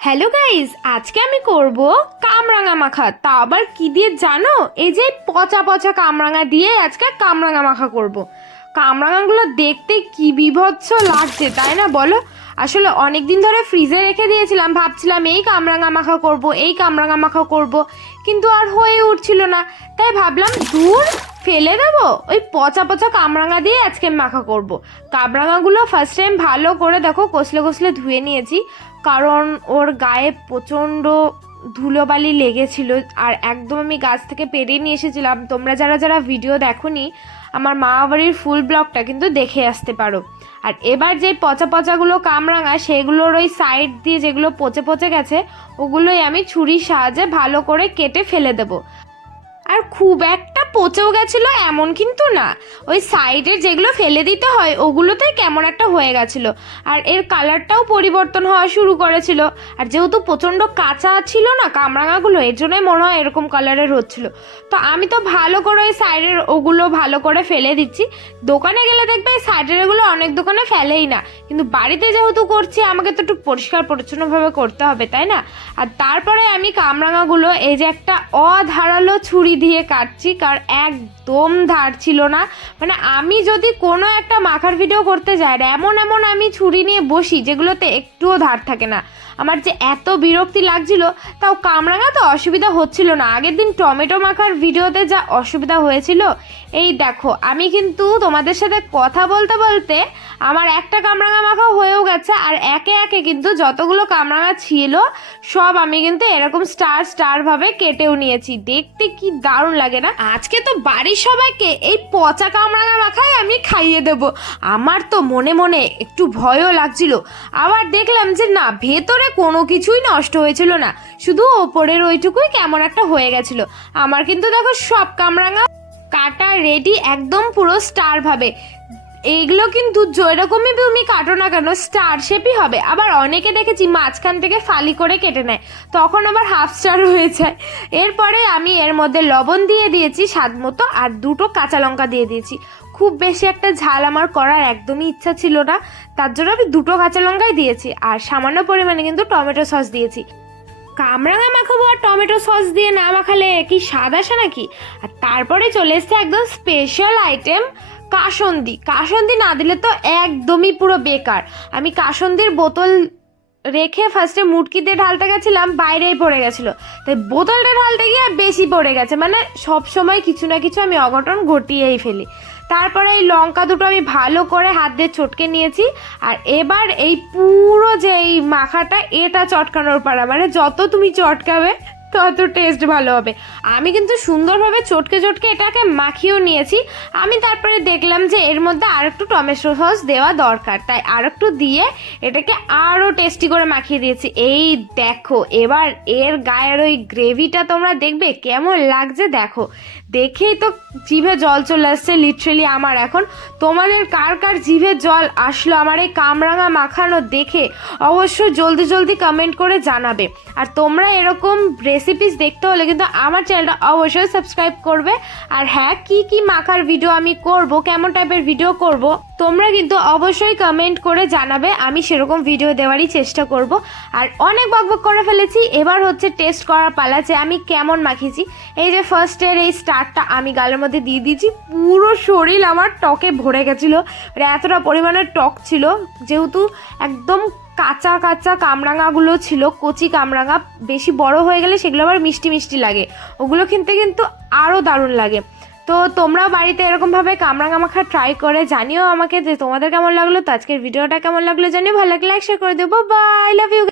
Hello guys আজকে আমি করব কামরাঙা মাখা। তা আবার কি দিয়ে জানো? এই যে পচা পচা কামরাঙা দিয়ে আজকে কামরাঙা মাখা করব। কামরাঙাগুলো দেখতে কি বিভৎস লাগছে, তাই না বলো? আসলে অনেক দিন ধরে ফ্রিজে রেখে দিয়েছিলাম, ভাবছিলাম এই কামরাঙা মাখা করব, এই কামরাঙা মাখা করব, কিন্তু আর হয়ে উঠছিল না। তাই ভাবলাম দূর ফেলে দেবো, ওই পচা পচা কামরাঙা দিয়ে আজকে মাখা করব। কামরাঙাগুলো ফার্স্ট টাইম ভালো করে দেখো, কষলে কষলে ধুয়ে নিয়েছি, কারণ ওর গায়ে প্রচণ্ড ধুলোবালি লেগেছিল, আর একদম আমি গাছ থেকে পেরে নিয়ে এসেছিলাম। তোমরা যারা যারা ভিডিও দেখোনি আমার মামাবাড়ির বাড়ির ফুল ব্লকটা কিন্তু দেখে আসতে পারো। আর এবার যে পচা পচাগুলো কামরাঙা, সেগুলোর ওই সাইড দিয়ে যেগুলো পচে পচে গেছে, ওগুলোই আমি ছুরির সাহায্যে ভালো করে কেটে ফেলে দেবো। আর খুব একটা পচেও গেছিল এমন কিন্তু না। ওই সাইডের যেগুলো ফেলে দিতে হয়, ওগুলোতে কেমন একটা হয়ে গেছিল। আর এর কালারটাও পরিবর্তন হওয়া শুরু করেছিল। আর যেহেতু প্রচণ্ড কাঁচা ছিল না, কামরাঙাগুলো, এর জন্যই মনে হয় এরকম কালারের হচ্ছিল। তো আমি তো ভালো করে ওই সাইডের ওগুলো ভালো করে ফেলে দিচ্ছি। দোকানে গেলে দেখবে এই সাইডের এগুলো অনেক দোকানে ফেলেই না। কিন্তু বাড়িতে যেহেতু করছি, আমাকে তো একটু পরিষ্কার পরিচ্ছন্নভাবে করতে হবে, তাই না? আর তারপরে আমি কামরাঙাগুলো, এই যে একটা অধারালো ছুরি দিয়ে কাটছি কারণ একদম ধার ছিল না। মানে আমি যদি কোনো একটা মাখার ভিডিও করতে যাই, আর এমন এমন আমি ছুরি নিয়ে বসি যেগুলোতে একটুও ধার থাকে না। আমার যে এত বিরক্তি লাগছিল, তাও কামরাঙা তো অসুবিধা হচ্ছিল না। আগের দিন টমেটো মাখার ভিডিওতে যা অসুবিধা হয়েছিল, এই দেখো, আমি কিন্তু তোমাদের সাথে কথা বলতে বলতে আমার একটা কামরাঙা মাখা হয়েও গেছে, আর একে একে কিন্তু যতগুলো কামরাঙা ছিল, সব আমি কিন্তু এরকম স্টার স্টার ভাবে কেটেও নিয়েছি। দেখতে কি দারুণ লাগে না? আজকে তো বাড়ির সবাইকে এই পচা কামরাঙা মাখাই আমি খাইয়ে দেব। আমার তো মনে মনে একটু ভয়ও লাগছিল। আবার দেখলাম যে না, ভেতরে কোনো কিছুই নষ্ট হয়েছিল না। শুধু ওপরের ওইটুকুই কেমন একটা হয়ে গেছিল। আমার কিন্তু দেখো সব কামরাঙা কাটা রেডি একদম পুরো স্টার ভাবে। এইগুলো কিন্তু যেরকমই তুমি কাটো না কেন স্টার শেপই হবে। আবার অনেকে দেখেছি মাঝখান থেকে ফালি করে কেটে নেয়। তখন আবার হাফ স্টার হয়ে যায়। এরপরে আমি এর মধ্যে লবণ দিয়ে দিয়েছি স্বাদ মতো আর দুটো কাঁচা লঙ্কা দিয়ে দিয়েছি। খুব বেশি একটা ঝাল আমার করার একদমই ইচ্ছা ছিল না। তার জন্য আমি দুটো কাঁচা লঙ্কাই দিয়েছি আর সামান্য পরিমাণে কিন্তু টমেটো সস দিয়েছি। কামরাঙা মাখাবো আর টমেটো সস দিয়ে না মাখালে কি স্বাদ আসে নাকি? আর তারপরে চলে এসছে একদম স্পেশাল আইটেম কাসন্দি। কাসন্দি না দিলে তো একদমই পুরো বেকার। আমি কাসন্দির বোতল রেখে ফার্স্টে মুটকি দিয়ে ঢালতে গেছিলাম, বাইরেই পড়ে গেছিল। তাই বোতলটা ঢালতে গিয়ে বেশি পড়ে গেছে। মানে সব সময় কিছু না কিছু আমি অঘটন ঘটিয়েই ফেলি। তারপরে এই লঙ্কা দুটো আমি ভালো করে হাত দিয়ে চটকে নিয়েছি। আর এবার এই পুরো যে এই মাখাটা, এটা চটকানোর পাড়া মানে যত তুমি চটকাবে তত টেস্ট ভালো হবে। আমি কিন্তু সুন্দরভাবে চটকে চটকে এটাকে মাখিয়েও নিয়েছি। আমি তারপরে দেখলাম যে এর মধ্যে আর একটু টমেটো সস দেওয়া দরকার। তাই আর একটু দিয়ে এটাকে আরও টেস্টি করে মাখিয়ে দিয়েছি। এই দেখো, এবার এর গায়ের ওই গ্রেভিটা তোমরা দেখবে কেমন লাগছে দেখো। দেখেই তো জিভে জল চলে আসছে লিটারেলি আমার এখন। তোমাদের কার কার জিভে জল আসলো আমার এই কামরাঙা মাখানো দেখে? অবশ্যই জলদি জলদি কমেন্ট করে জানাবে। আর তোমরা এরকম রেসিপিস দেখতে হলে কিন্তু আমার চ্যানেলটা অবশ্যই সাবস্ক্রাইব করবে। আর হ্যাঁ কি কি মাখার ভিডিও আমি করব, কেমন টাইপের ভিডিও করব, তোমরা কিন্তু অবশ্যই কমেন্ট করে জানাবে। আমি সেরকম ভিডিও দেওয়ারই চেষ্টা করব। আর অনেক বকবক করে ফেলেছি। এবার হচ্ছে টেস্ট করার পালা যে আমি কেমন মাখিয়েছি। এই যে ফার্স্টের এই স্টারটা আমি গালের মধ্যে দিয়ে দিয়েছি। পুরো শরীর আমার টকে ভরে গেছিল। মানে এতটা পরিমাণে টক ছিল, যেহেতু একদম কাঁচা কাঁচা কামরাঙাগুলো ছিল, কচি কামরাঙা। বেশি বড় হয়ে গেলে সেগুলো আবার মিষ্টি মিষ্টি লাগে। ওগুলো কিনতে কিন্তু আরও দারুণ লাগে। তো তোমরাও বাড়িতে এরকমভাবে কামরাঙা মাখা ট্রাই করে জানিও আমাকে যে তোমাদের কেমন লাগল। তো আজকের ভিডিওটা কেমন লাগল জানিও। ভালো লাগলে লাইক শেয়ার করে দেবো বাই লাভ ইউ